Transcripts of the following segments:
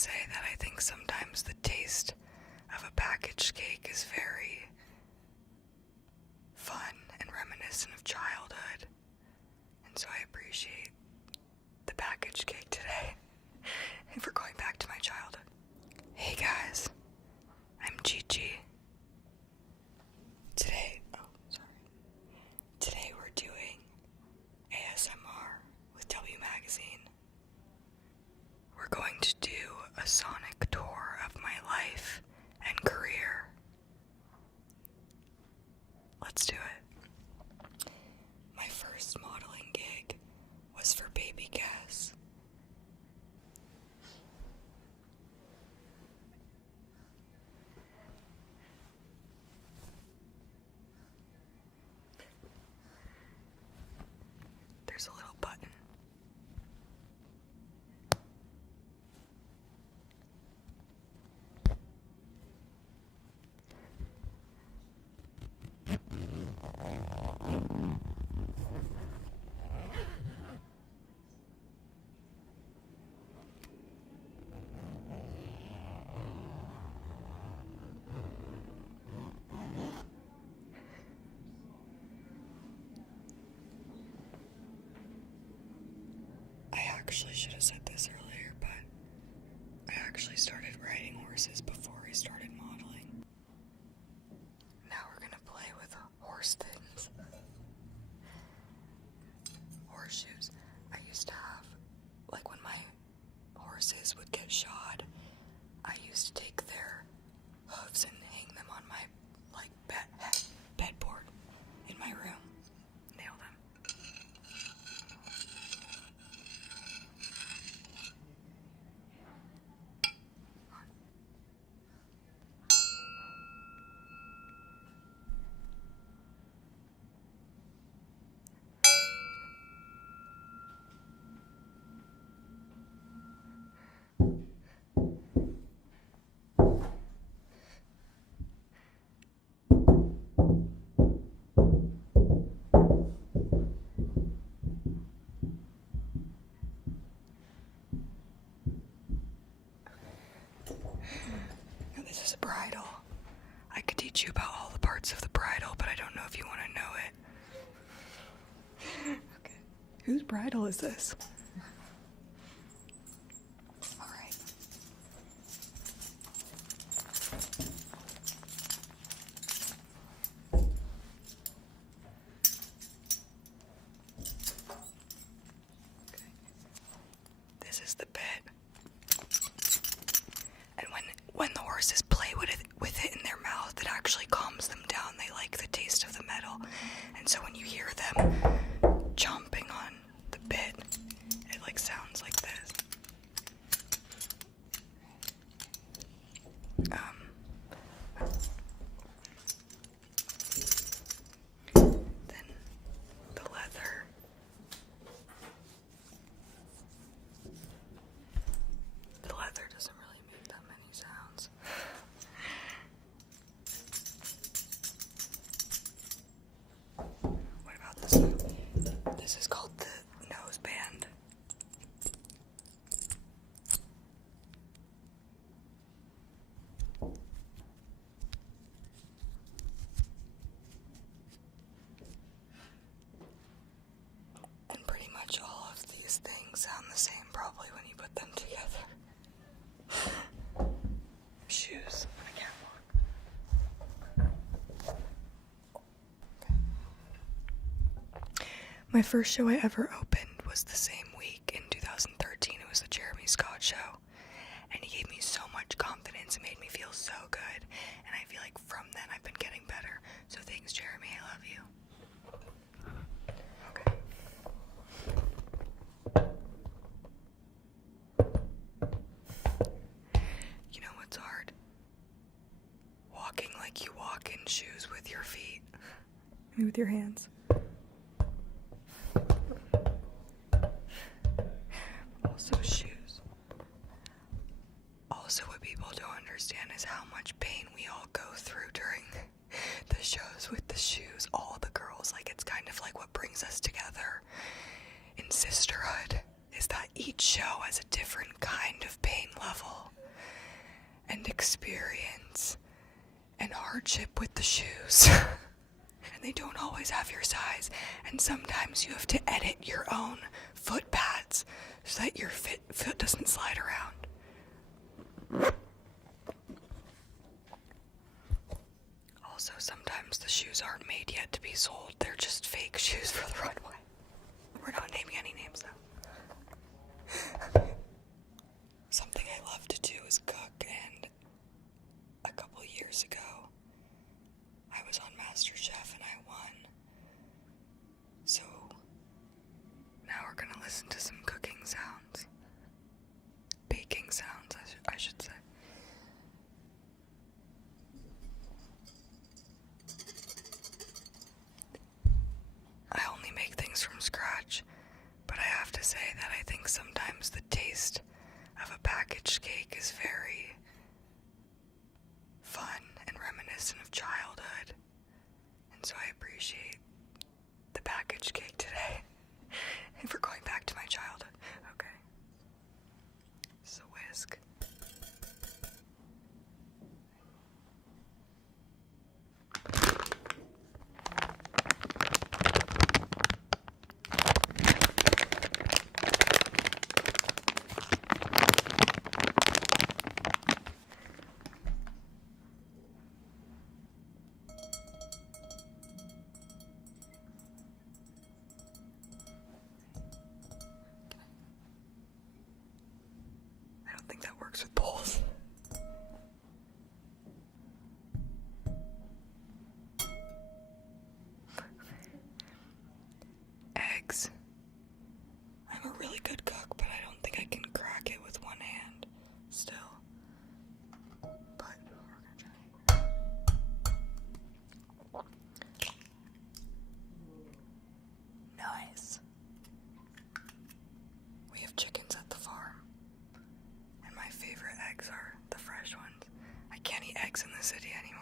say that I think sometimes the taste of a packaged cake is very fun and reminiscent of childhood. And so I appreciate the packaged cake today. And for going back to my childhood. Hey guys, I'm Gigi. Today we're doing ASMR with W Magazine. We're going to do a sonic tour of my life and career. Let's do it. My first modeling gig was for Baby Guess. There's a little button. I actually should have said this earlier, but I actually started riding horses before I started modeling. Now we're gonna play with horse things. Horseshoes. I used to have, like when my horses would get shod, I used to take their hooves and hang them on my bedboard in my room. Nail them. Now this is a bridle. I could teach you about all the parts of the bridle, but I don't know if you want to know it. Okay. Whose bridle is this? Alright. Okay. This is the bit. And when the horses play with it in their mouth, it actually calms them down. They like the taste of the metal. And so when you hear them chomping on the bit, it like sounds like this. Then the leather. The leather doesn't really make that many sounds. What about this one? This is called the nose band. And pretty much all of these things sound the same probably when you put them together. Shoes. I can't walk. Okay. My first show I ever opened was the same week in 2013. It was the Jeremy Scott show. And he gave me so much confidence. It made me feel so good. And I feel like from then I've been getting better. So thanks, Jeremy. I love you. Okay. You know what's hard? Walking like you walk in shoes with your feet. Maybe with your hands. Also shoes. Also what people don't understand is how much pain we all go through during the shows with the shoes. All the girls, like it's kind of like what brings us together in sisterhood is that each show has a different kind of pain level and experience and hardship with the shoes. And they don't always have your size, and sometimes you have to edit your own foot pads so that your foot doesn't slide around. Also, sometimes the shoes aren't made yet to be sold. They're just fake shoes for the runway. We're not naming any names, though. Something I love to do is cook, and a couple years ago, I was on MasterChef and I won. So, now we're gonna listen to some cooking sounds. Baking sounds, I should say. I only make things from scratch, but I have to say that I think sometimes the taste of a packaged cake is very fun and reminiscent of childhood, and so I appreciate the packaged cake today. And we're going back to my childhood. Okay. So whisk. I don't think that works with bowls. Eggs. I'm a really good cook, but I don't think I can crack it with one hand still. But we're gonna try. Nice. We have chickens at the farm, and my favorite eggs are the fresh ones. I can't eat eggs in the city anymore.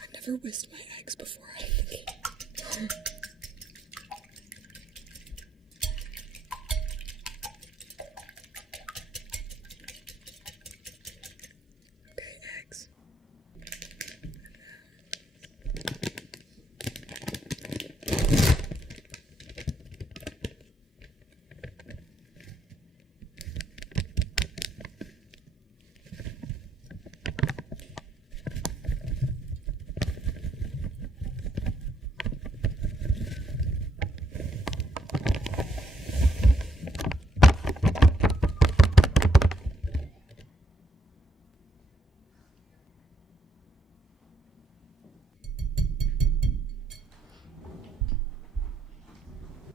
I've never whisked my eggs before. I think. Okay, eggs.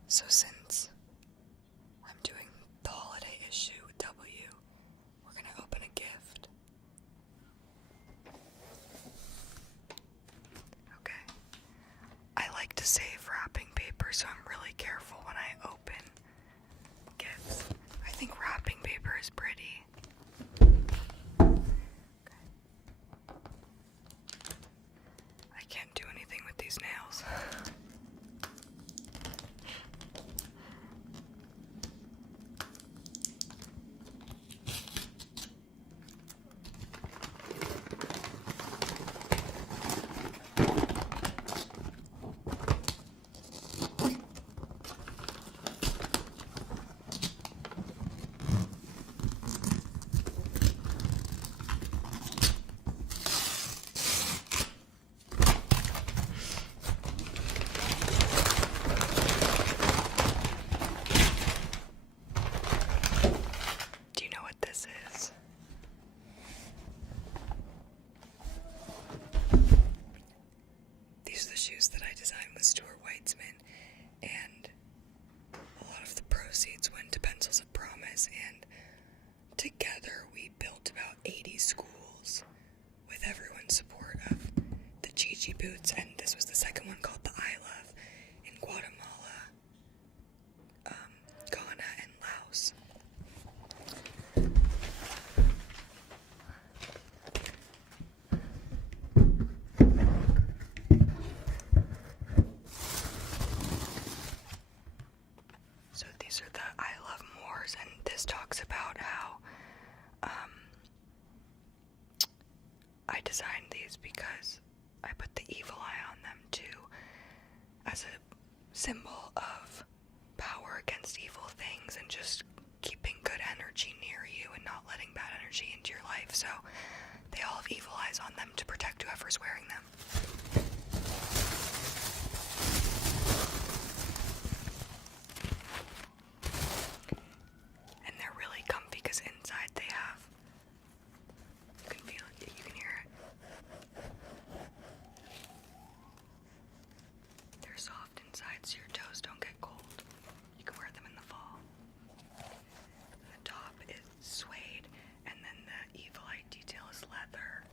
So since I'm doing the holiday issue with W, we're gonna open a gift. Okay. I like to save wrapping paper, so I'm really careful when I open gifts. I think wrapping paper is pretty. Okay. I can't do anything with these nails. Together, we built about 80 schools with everyone's support of the Gigi boots, and this was the second one called the I Love in Guatemala, Ghana, and Laos. So these are the I Love Moors, and this talks about how I designed these because I put the evil eye on them too, as a symbol of power against evil things and just keeping good energy near you and not letting bad energy into your life. So they all have evil eyes on them to protect whoever's wearing them. And they're really comfy because inside they have, you can feel it, you can hear it. They're soft inside so your toes don't get cold. You can wear them in the fall. The top is suede, and then the evil eye detail is leather.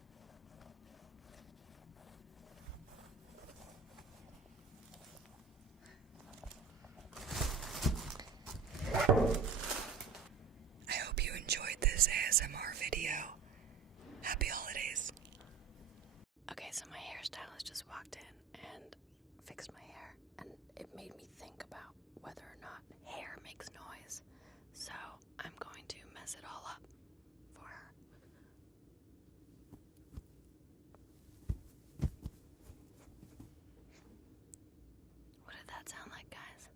I hope you enjoyed this ASMR video. Happy holidays. Okay, so my hairstylist just walked in and fixed my hair, and it made me think about whether or not hair makes noise. So I'm going to mess it all up for her. What did that sound like, guys?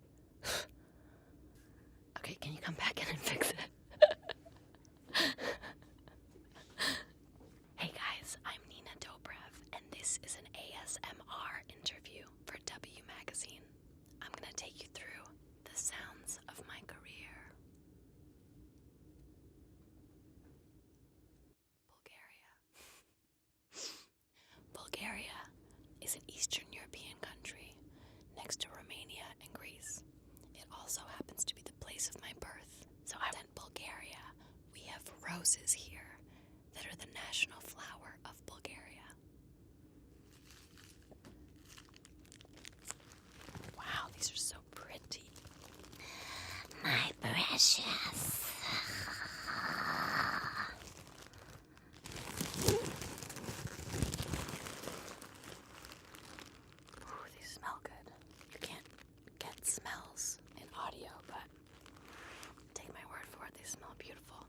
Okay, can you come back in and fix it? Hey guys, I'm Dobrev, and this is an ASMR interview for W Magazine. I'm gonna take you through the sounds of my career. Bulgaria is an Eastern European country next to Romania and Greece. It also happens to be the place of my birth. So I went to Bulgaria. We have roses here that are the national flower of Bulgaria. Wow, these are so pretty. My precious. Ooh, these smell good. You can't get smells in audio, but take my word for it, they smell beautiful.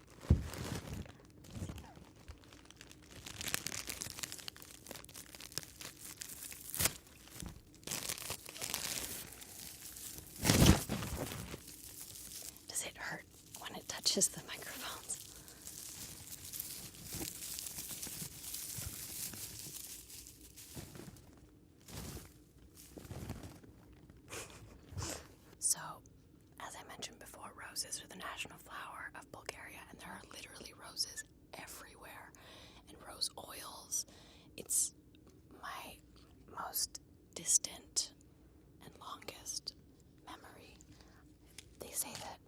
Does it hurt when it touches the microphones? So, as I mentioned before, roses are the national flower of Bulgaria, and there are literally roses everywhere, and rose oils. It's my most distant and longest memory. They say that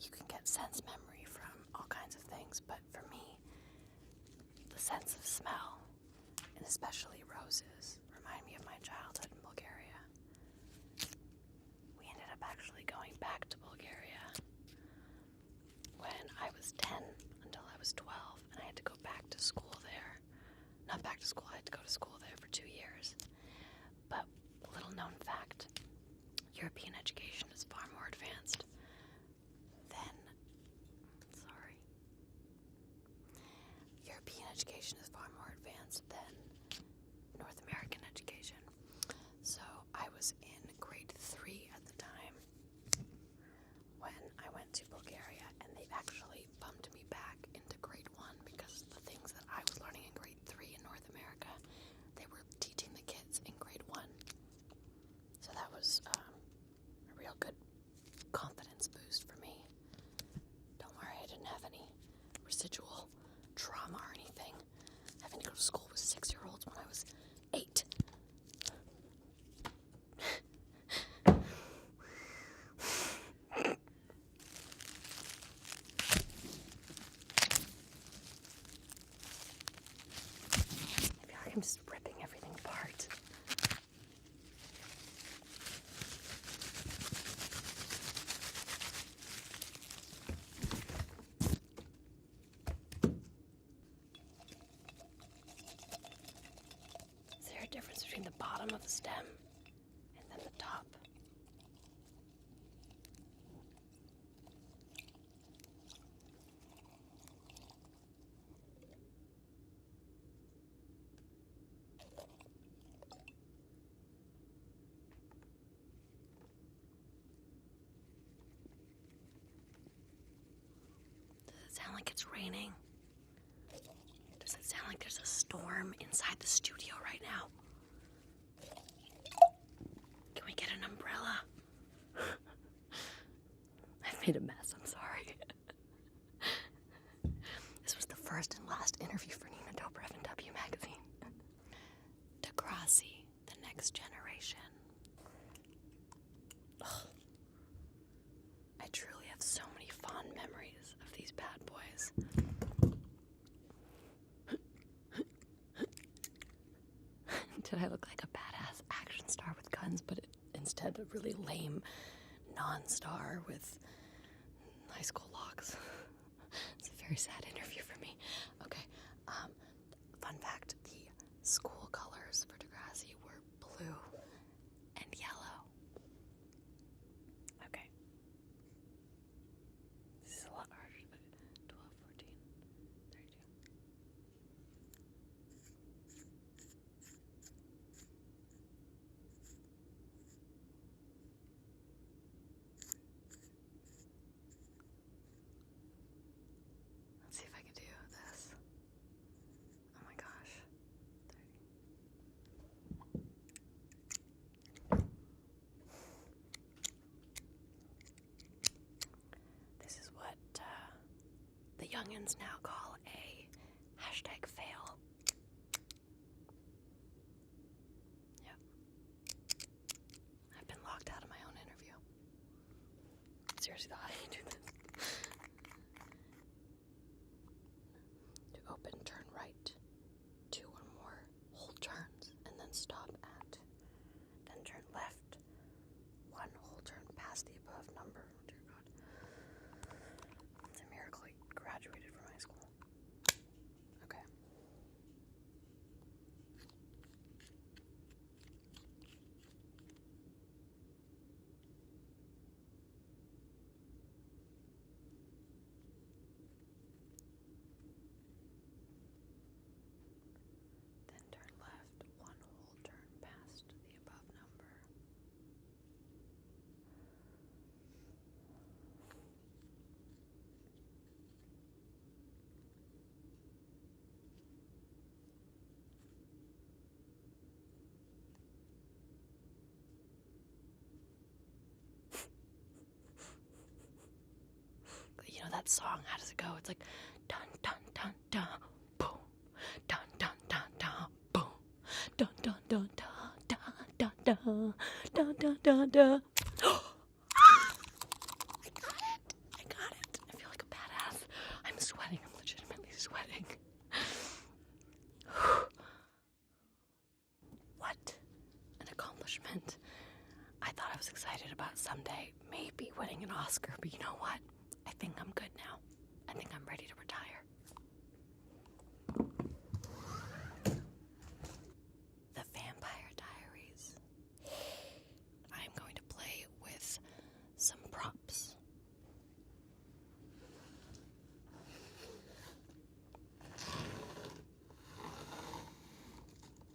you can get sense memory from all kinds of things, but for me, the sense of smell, and especially roses, remind me of my childhood in Bulgaria. We ended up actually going back to Bulgaria when I was 10 until I was 12, and I had to go back to school there. Not back to school, I had to go to school there for 2 years. But a little known fact, European education is far more advanced than, European education is far more advanced than North American education. So I was in grade 3 at the time when I went to Bulgaria, and they actually bumped me back into grade 1 because the things that I was learning in grade 3 in North America, they were teaching the kids in grade 1. So that was a real good confidence boost for me. Don't worry, I didn't have any residual trauma or anything. Having to go to school with 6-year-olds when I was 8. I feel like I'm just ripping everything bottom of the stem and then the top. Does it sound like it's raining? Does it sound like there's a storm inside the studio right now? Can we get an umbrella? I've made a mess, I'm sorry. This was the first and last interview for Nina Dobrev in W Magazine. Degrassi, the next generation. Ugh. I truly have so many fond memories of these bad boys. Did I look like a badass action star with guns, but instead a really lame non-star with high school locks? It's a very sad interview for me. Okay, fun fact, the school colors for Degrassi were blue and yellow. Okay. This is a lot harder. 12, 14, 32. Let's see if I can do this. Oh my gosh. 30. This is what the youngins now call a hashtag fail. Yep. I've been locked out of my own interview. Seriously, how do you do this? To open, turn right 2 or more whole turns and then stop at. Then turn left 1 whole turn past the above number. Oh dear God. It's a miracle I graduated from high school. Okay. Then turn left 1 whole turn past the above number. You know that song, how does it go? It's like dun dun dun dun boom, dun dun dun dun boom, dun dun dun dun dun dun dun dun dun dun dun. I got it. I feel like a badass. I'm sweating. I'm legitimately sweating. What an accomplishment. I thought I was excited about someday maybe winning an Oscar, but you know what? I think I'm good now. I think I'm ready to retire. The Vampire Diaries. I'm going to play with some props.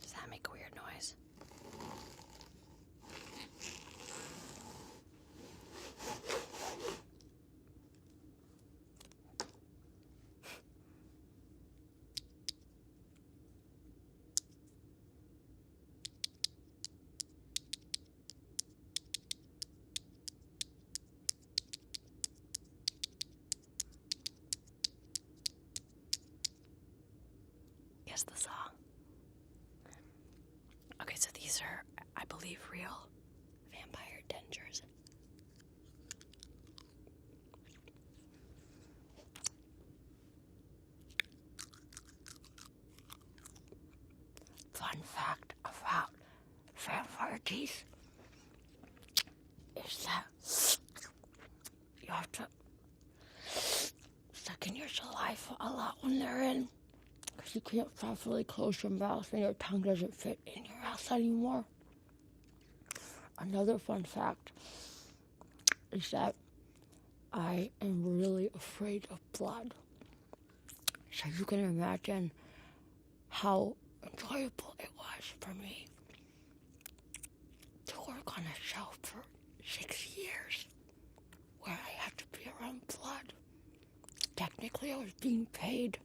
Does that make a weird noise? Guess the song. Okay, so these are, I believe, real vampire dentures. Fun fact about vampire teeth is that you have to suck in your saliva a lot when they're in, because you can't properly close your mouth and your tongue doesn't fit in your mouth anymore. Another fun fact is that I am really afraid of blood. So you can imagine how enjoyable it was for me to work on a show for 6 years where I had to be around blood. Technically, I was being paid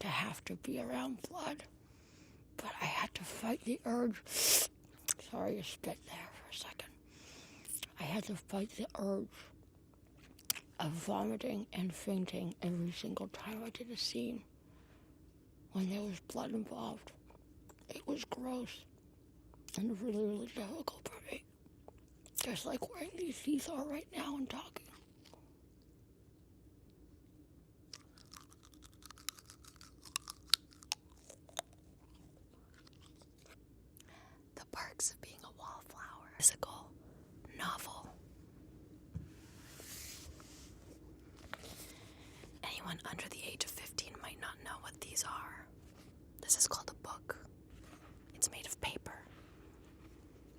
to have to be around blood, but I had to fight the urge. Sorry, you spit there for a second. I had to fight the urge of vomiting and fainting every single time I did a scene when there was blood involved. It was gross and really, really difficult for me. Just like wearing these teeth are right now and talking. The Perks of Being a Wallflower. Physical novel. Anyone under the age of 15 might not know what these are. This is called a book. It's made of paper.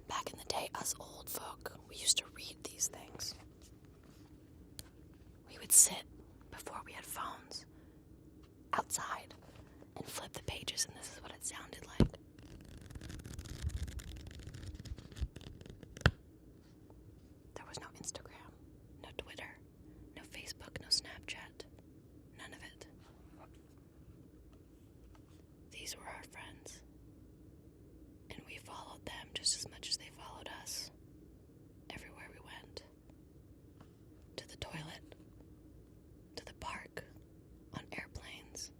Back in the day, us old folk, we used to read these things. We would sit, before we had phones, outside and flip the pages, and this is what it sounded like. There was no Instagram, no Twitter, no Facebook, no Snapchat. None of it. These were our friends. And we followed them just as much as they followed us. Everywhere we went. To the toilet. To the park. On airplanes.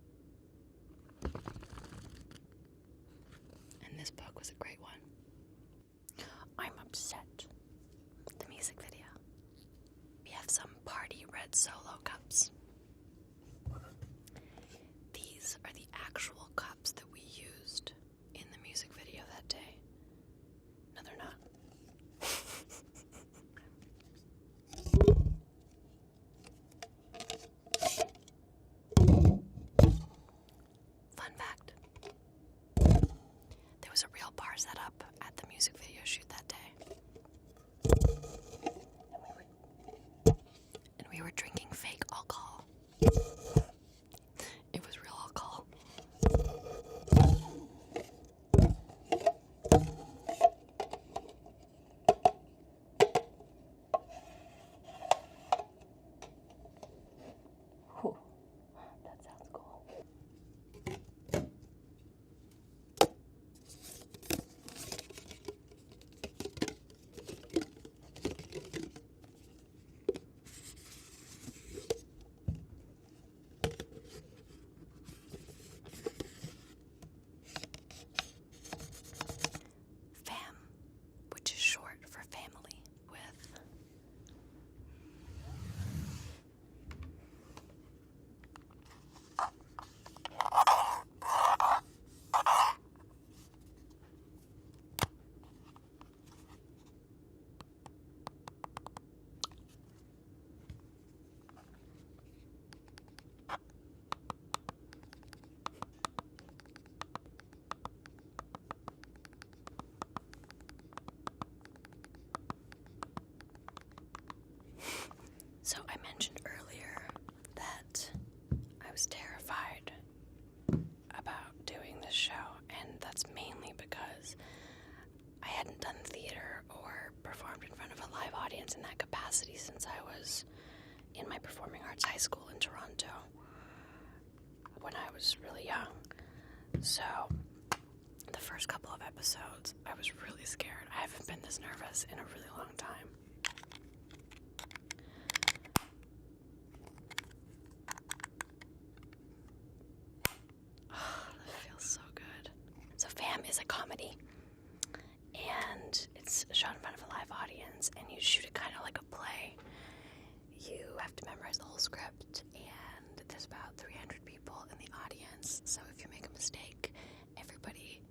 And this book was a great one. I'm upset. The music video. We have some party red Solo cups. These are the actual cups that we used in the music video that day. No, they're not. Fun fact. There was a real bar set up at the music video shoot that day. And we were drinking fake alcohol. It was real alcohol. Whew. That sounds cool. FAM, which is short for family, with So I mentioned earlier that I was terrified about doing this show, and that's mainly because I hadn't done theater or performed in front of a live audience in that capacity since I was in my performing arts high school in Toronto when I was really young. So the first couple of episodes, I was really scared. I haven't been this nervous in a really long time. So FAM is a comedy, and it's shown in front of a live audience, and you shoot it kind of like a play. You have to memorize the whole script, and there's about 300 people in the audience, so if you make a mistake, everybody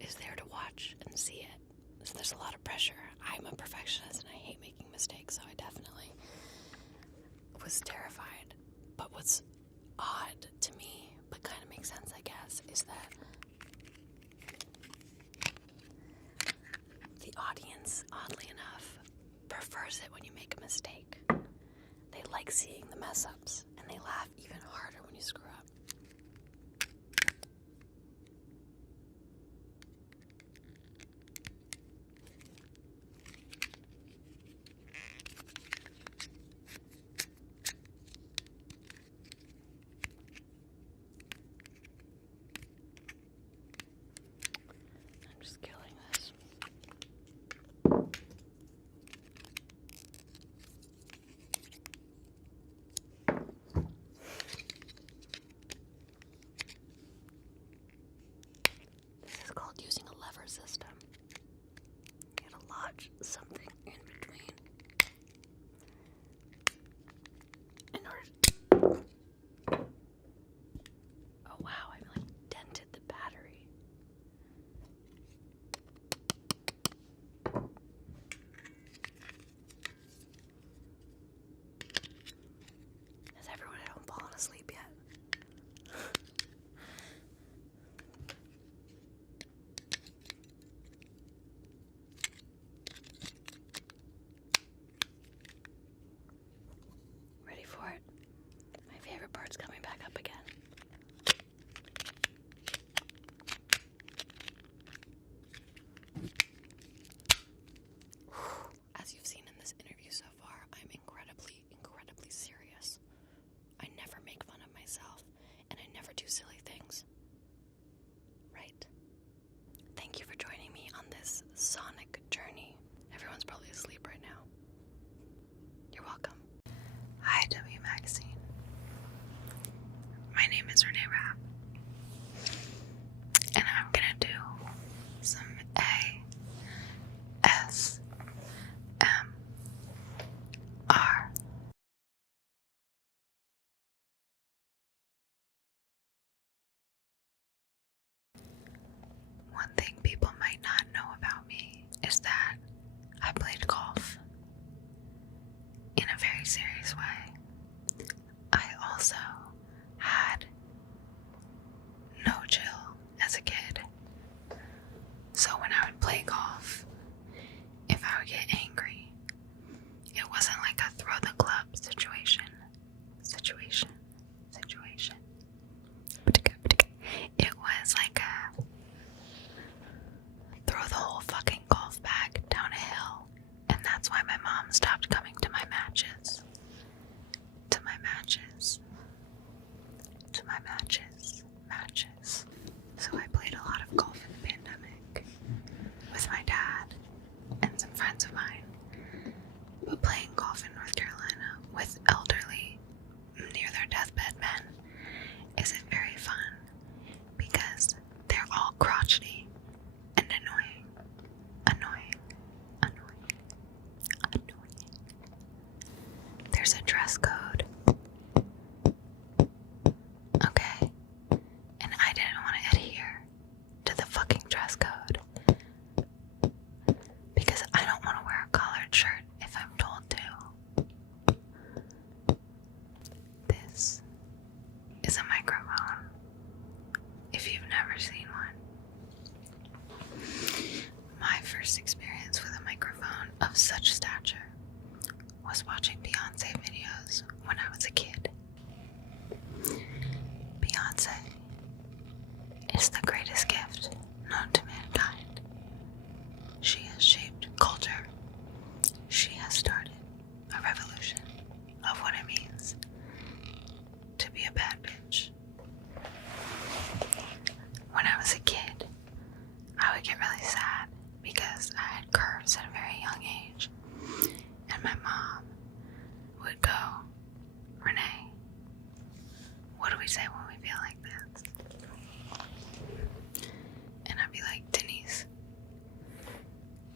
is there to watch and see it. So there's a lot of pressure. I'm a perfectionist, and I hate making mistakes, so I definitely was terrified. But what's odd to me, but kind of makes sense, I guess, is that the audience mess-ups, and they laugh even harder when you screw up. I'm just killing this. This is called using a lever system. You gotta lodge something in between in order. Oh wow, I like dented the battery. Has everyone at home fallen asleep yet? Ready for it? My favorite part's coming back up again. As you've seen in this interview so far, I'm incredibly, incredibly serious. I never make fun of myself, and I never do silly things. Right? Thank you for joining me on this sonic journey. Everyone's probably asleep right now. You're welcome. Hi, W Magazine. My name is Renee Rapp, and I'm gonna do some ASMR. One thing people might not know about me is that I played golf in a very serious way. I also had no chill as a kid. So when I would play golf, if I would get angry, it wasn't like a throw the club situation. It was like a throw the whole fucking golf bag down a hill. And that's why my mom stopped coming to my matches. So I played a lot of golf in the pandemic with my dad and some friends of mine. But playing golf in North Carolina with elderly, near their deathbed men isn't very fun because they're all crotchety and annoying. There's a dress code. Okay? And I didn't want to adhere to the fucking dress code because I don't want to wear a collared shirt if I'm told to. This is a microphone, if you've never seen one. My first experience with a microphone of such stature was watching Beyonce videos when I was a kid. Beyonce is the greatest gift known to mankind. She has shaped culture. She has started a revolution of what it means to be a bad bitch. When I was a kid, I would get really sad because I had curves at a very young age. And my mom would go, Renee, what do we say when we feel like this? And I'd be like, Denise,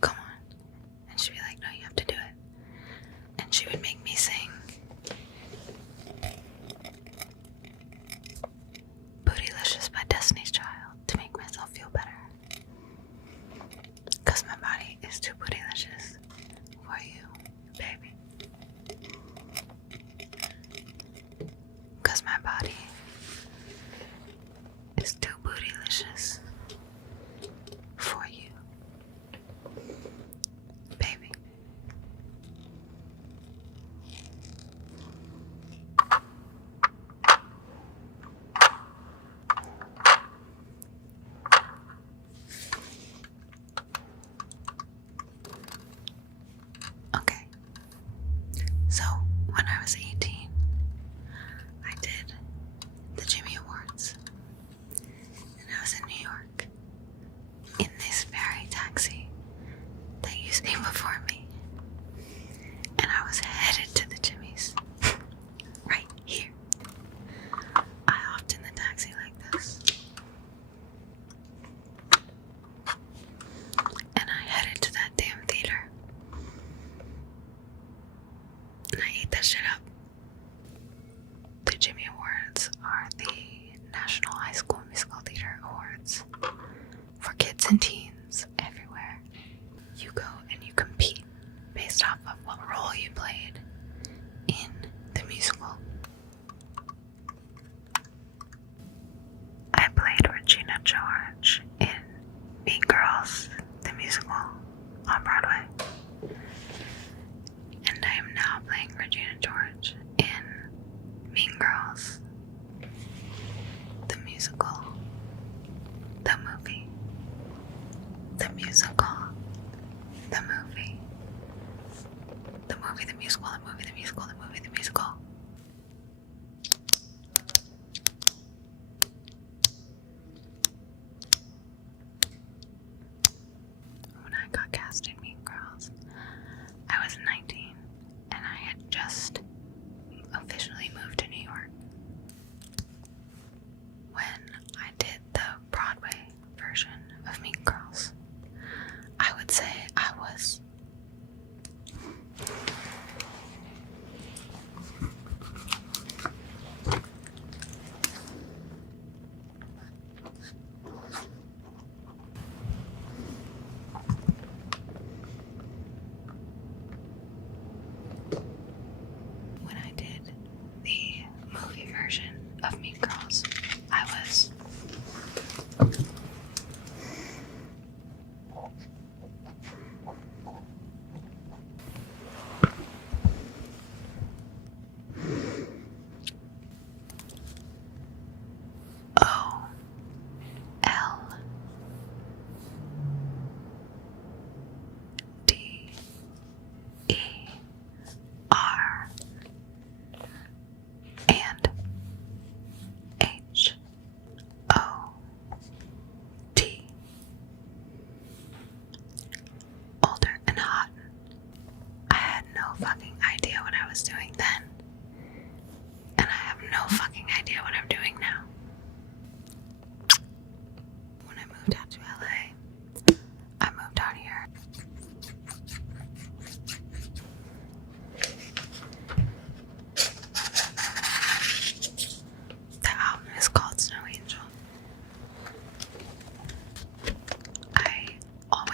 come on. And she'd be like, no, you have to do it. And she would make me sing Bootylicious by Destiny's Child to make myself feel better. Because my body is too bootylicious for you, baby. Because my body is too bootylicious for you, baby.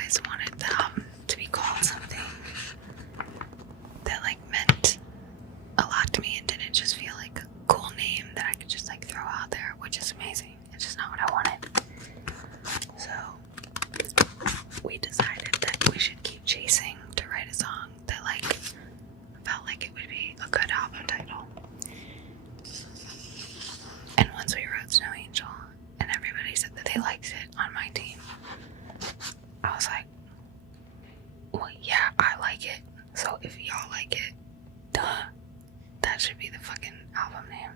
always wanted the album to be called something that like meant a lot to me and didn't just feel like a cool name that I could just like throw out there, which is amazing. It's just not what I wanted. So we decided that we should keep chasing to write a song that like felt like it would be a good album title. And once we wrote Snow Angel and everybody said that they liked it on my team, I was like, well, yeah, I like it. So if y'all like it, duh, that should be the fucking album name.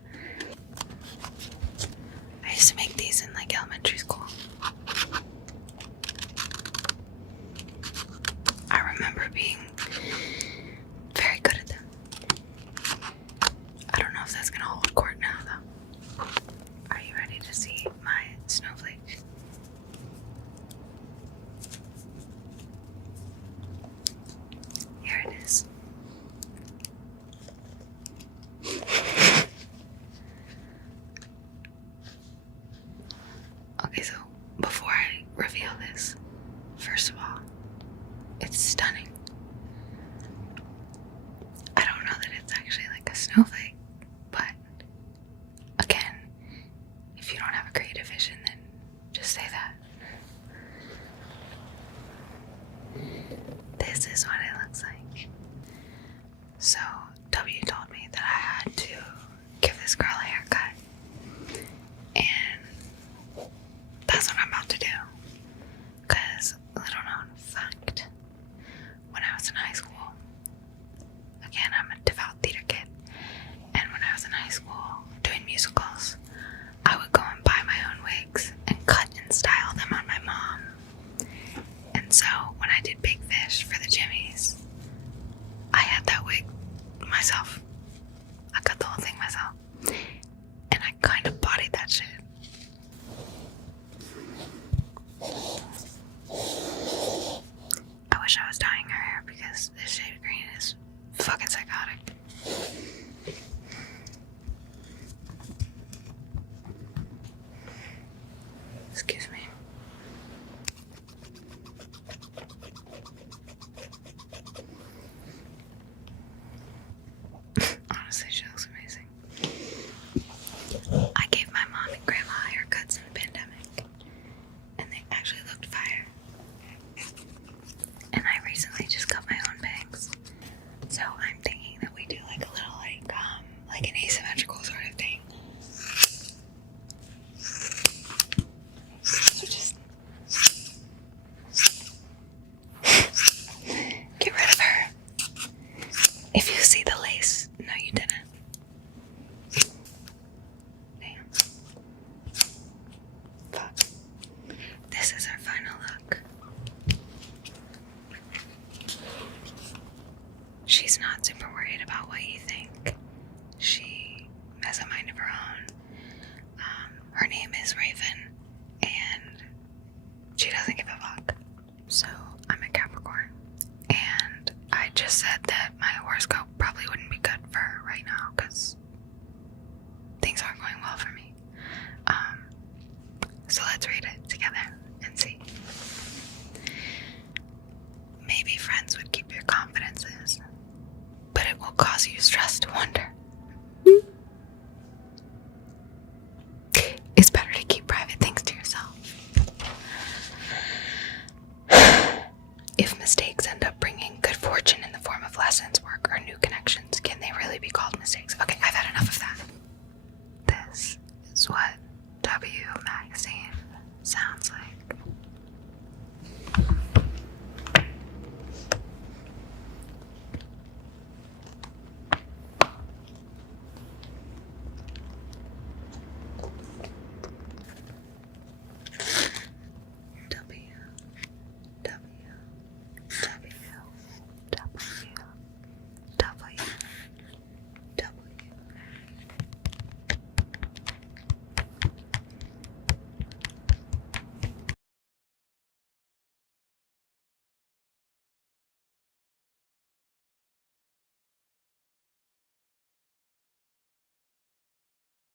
I used to make these in like elementary school. I remember being very good at them. I don't know if that's gonna hold court now though. Are you ready to see my snowflake? Here it is. Okay, so before I reveal this, first of all, it's stunning. I don't know that it's actually like a snowflake, but again, if you don't have a creative vision, then just say that. This is what it looks like. So, W told me that I had to give this girl a haircut, and that's what I'm about to do. Because, little known fact, when I was in high school, again, I'm a devout theater kid, and when I was in high school doing musicals, I would go and buy my own wigs and cut and style them on my mom. And so when I did Big Fish for the Jimmies, I had that wig myself. I cut the whole thing myself, and I kind of bodied that shit. I wish I was dyeing her hair because this shade of green is fucking psychotic. Excuse me. Honestly, she looks amazing. I gave my mom and grandma haircuts in the pandemic, and they actually looked fire. And I recently just cut my own bangs, so I'm thinking that we do like a little like an asymmetrical sort of thing. So just get rid of her. If you see the lace, no, you didn't. Damn. Fuck. This is our final look. She's not super worried about what you think. She has a mind of her own. Her name is Raven, and she doesn't give a fuck. So, I'm a Capricorn, and I just said that my horoscope probably wouldn't be good for her right now, because things aren't going well for me. So let's read it together and see. Maybe friends would keep your confidences, but it will cause you stress to wonder